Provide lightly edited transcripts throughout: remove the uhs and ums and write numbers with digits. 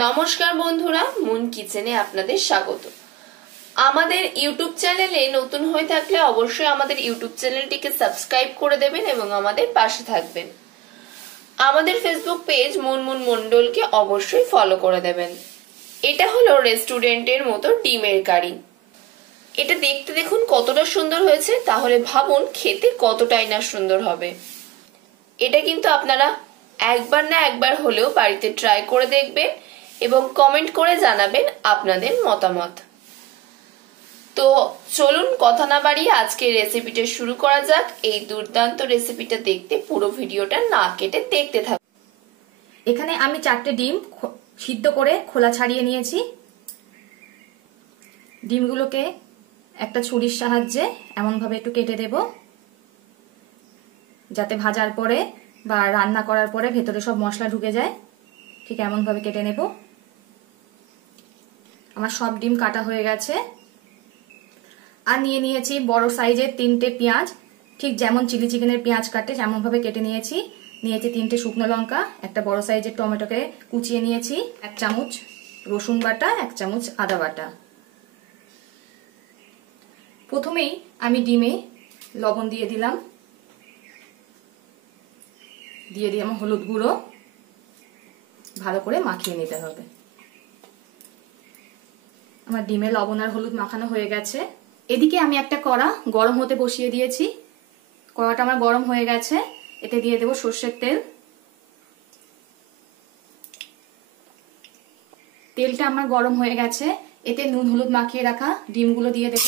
নমস্কার বন্ধুরা, মুন কিচেনে আপনাদের স্বাগত। আমাদের ইউটিউব চ্যানেলে নতুন হয়ে থাকলে অবশ্যই আমাদের ইউটিউব চ্যানেলটিকে সাবস্ক্রাইব করে দেবেন এবং আমাদের পাশে থাকবেন। আমাদের ফেসবুক পেজ মুনমুন মণ্ডলকে অবশ্যই ফলো করে দেবেন। এটা হলো রেস্টুরেন্টের মতো ডিমের কারি। এটা দেখতে দেখুন কতটা সুন্দর হয়েছে, তাহলে ভাবুন খেতে কতটাই না সুন্দর হবে। এটা কিন্তু আপনারা একবার না একবার হলেও বাড়িতে ট্রাই করে দেখবেন এবং কমেন্ট করে জানাবেন আপনাদের মতামত। তো চলুন কথা না বাড়িয়ে আজকে রেসিপিটা শুরু করা যাক। এই দুর্দান্ত রেসিপিটা দেখতে পুরো ভিডিওটা না কেটে দেখতে থাকুন। এখানে আমি 4টে ডিম সিদ্ধ করে খোলা ছাড়িয়ে নিয়েছি। ডিমগুলোকে একটা ছুরির সাহায্যে এমনভাবে একটু কেটে দেব, যাতে ভাজার পরে বা রান্না করার পরে ভেতরে সব মশলা ঢুকে যায়। ঠিক এমনভাবে কেটে নেব। আমার সব ডিম কাটা হয়ে গেছে। আর নিয়ে নিয়েছি বড় সাইজের 3টে পেঁয়াজ, ঠিক যেমন চিলি চিকেনের পেঁয়াজ কাটে তেমনভাবে কেটে নিয়েছি। 3টে শুকনো লঙ্কা, একটা বড় সাইজের টমেটোকে কুচিয়ে নিয়েছি, 1 চামচ রসুন বাটা, 1 চামচ আদা বাটা। প্রথমেই আমি ডিমে লবণ দিয়ে দিলাম, দিয়ে দিলাম হলুদ গুঁড়ো। ভালো করে মাখিয়ে নিতে হবে। আমার ডিমে লবণ আর হলুদ মাখানো হয়ে গেছে। এদিকে আমি একটা কড়া গরম হতে বসিয়ে দিয়েছি। কড়াটা আমার গরম হয়ে গেছে। এতে দিয়ে দেব সর্ষের তেল। তেলটা আমার গরম হয়ে গেছে। এতে নুন হলুদ মাখিয়ে রাখা ডিমগুলো দিয়ে দেব।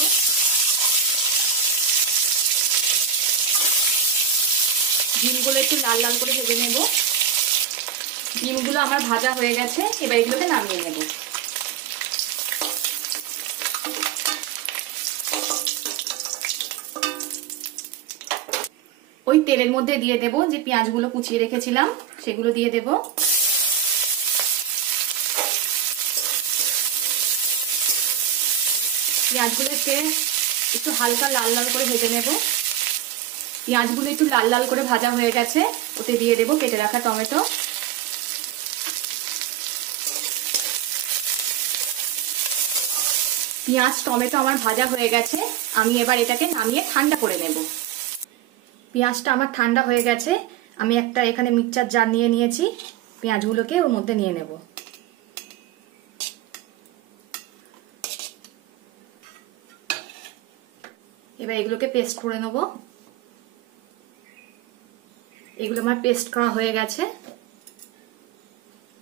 ডিমগুলো একটু লাল লাল করে ভেজে নেব। ডিমগুলো আমার ভাজা হয়ে গেছে। এবার এগুলোকে নামিয়ে নেব। ওই তেলের মধ্যে দিয়ে দেব যে পেঁয়াজগুলো কুচিয়ে রেখেছিলাম, সেগুলো দিয়ে দেব। পেঁয়াজগুলোকে একটু হালকা লাল লাল করে ভেজে নেব। পেঁয়াজগুলো একটু লাল লাল করে ভাজা হয়ে গেছে। ওতে দিয়ে দেব কেটে রাখা টমেটো। পেঁয়াজ টমেটো আমার ভাজা হয়ে গেছে। আমি এবার এটাকে নামিয়ে ঠান্ডা করে নেব। পেঁয়াজটা আমার ঠান্ডা হয়ে গেছে। আমি একটা এখানে মিক্সচার জার নিয়ে নিয়েছি। পেঁয়াজগুলোকে ওর মধ্যে নিয়ে নেব। এবার এগুলোকে পেস্ট করে নেব। এগুলো আমার পেস্ট করা হয়ে গেছে।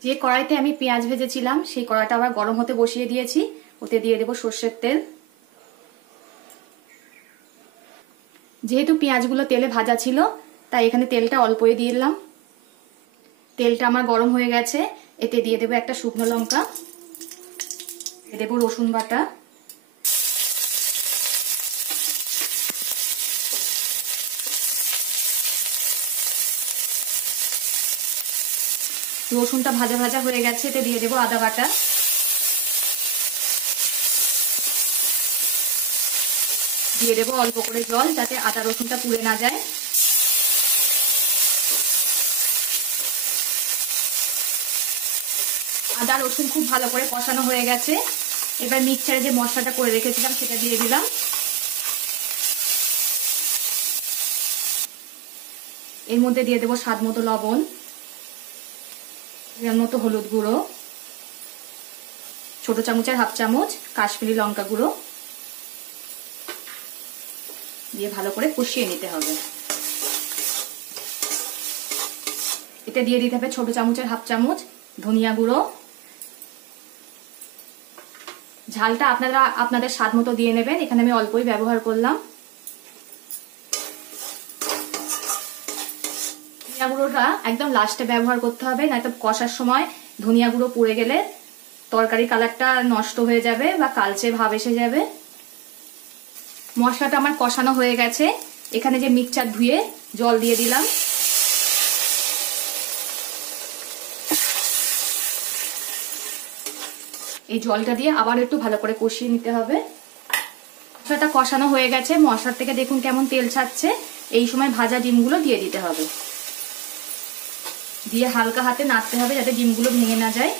যে কড়াইতে আমি পেঁয়াজ ভেজেছিলাম সেই কড়াইটা আবার গরম হতে বসিয়ে দিয়েছি। ওতে দিয়ে দেব সর্ষের তেল। যেহেতু পেঁয়াজগুলো তেলে ভাজা ছিল তাই এখানে তেলটা অল্পই দিয়ে দিলাম। তেলটা আমার গরম হয়ে গেছে। এতে দিয়ে দেব একটা শুকনো লঙ্কা, দিয়ে দেব রসুন বাটা, রসুনটা ভাজা ভাজা হয়ে গেছে। এতে দিয়ে দেব আদা বাটা, দিয়ে দেব অল্প করে জল, যাতে আদা রসুনটা পুড়ে না যায়। আদা রসুন খুব ভালো করে কষানো হয়ে গেছে। এবার মিক্সচারে যে মশলাটা করে রেখেছিলাম সেটা দিয়ে দিলাম। এর মধ্যে দিয়ে দেব স্বাদ মতো লবণ, এর মতো হলুদ গুঁড়ো, ছোট চামচের 1/2 চামচ কাশ্মীরি লঙ্কা গুঁড়ো দিয়ে ভালো করে কষিয়ে নিতে হবে। এতে দিয়ে দিতে হবে ছোট চামচের 1/2 চামচ ধনিয়া গুঁড়ো। ঝালটা আপনারা আপনাদের স্বাদ মতো দিয়ে নেবেন। এখানে আমি অল্পই ব্যবহার করলাম। ধনিয়া গুঁড়োটা একদম লাস্টে ব্যবহার করতে হবে, নয়তো কষার সময় ধনিয়া গুঁড়ো পুড়ে গেলে তরকারি কালারটা নষ্ট হয়ে যাবে বা কালচে ভাব এসে যাবে। মশলাটা আমার কষানো হয়ে গেছে। এখানে যে মিক্সচার ধুয়ে জল দিয়ে দিলাম। এই জলটা দিয়ে আবার একটু ভালো করে কষিয়ে নিতে হবে। মশলাটা কষানো হয়ে গেছে। মশলা থেকে দেখুন কেমন তেল ছাড়ছে। এই সময় ভাজা ডিমগুলো দিয়ে দিতে হবে। দিয়ে হালকা হাতে নাড়তে হবে যাতে ডিমগুলো ভেঙে না যায়।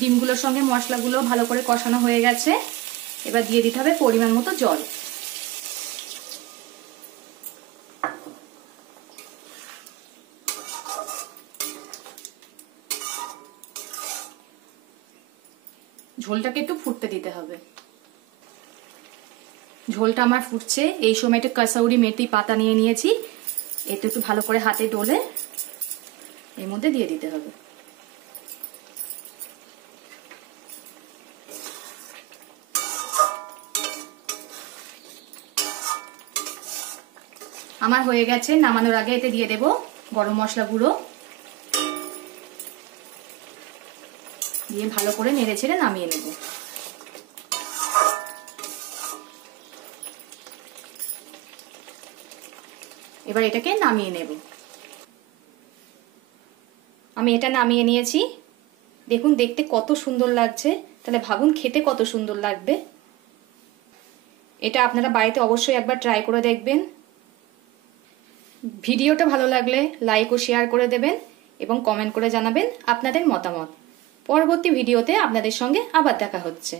ডিমগুলোর সঙ্গে মশলাগুলো ভালো করে কষানো হয়ে গেছে। এবার দিয়ে দিতে হবে পরিমাণ মতো জল। ঝোলটাকে একটু ফুটতে দিতে হবে। ঝোলটা আমার ফুটছে। এই সময় একটু কাসৌরি মেথি পাতা নিয়ে নিয়েছি, এতে একটু ভালো করে হাতে ডলে এর মধ্যে দিয়ে দিতে হবে। আমার হয়ে গেছে। নামানোর আগে এতে দিয়ে দেব গরম মশলা গুঁড়ো, দিয়ে ভালো করে নেড়ে ছেড়ে নামিয়ে নেব। এবার এটাকে নামিয়ে নেব। আমি এটা নামিয়ে নিয়েছি। দেখুন দেখতে কত সুন্দর লাগছে, তাহলে ভাবুন খেতে কত সুন্দর লাগবে। এটা আপনারা বাড়িতে অবশ্যই একবার ট্রাই করে দেখবেন। ভিডিওটা ভালো লাগলে লাইক ও শেয়ার করে দেবেন এবং কমেন্ট করে জানাবেন আপনাদের মতামত। পরবর্তী ভিডিওতে আপনাদের সঙ্গে আবার দেখা হচ্ছে।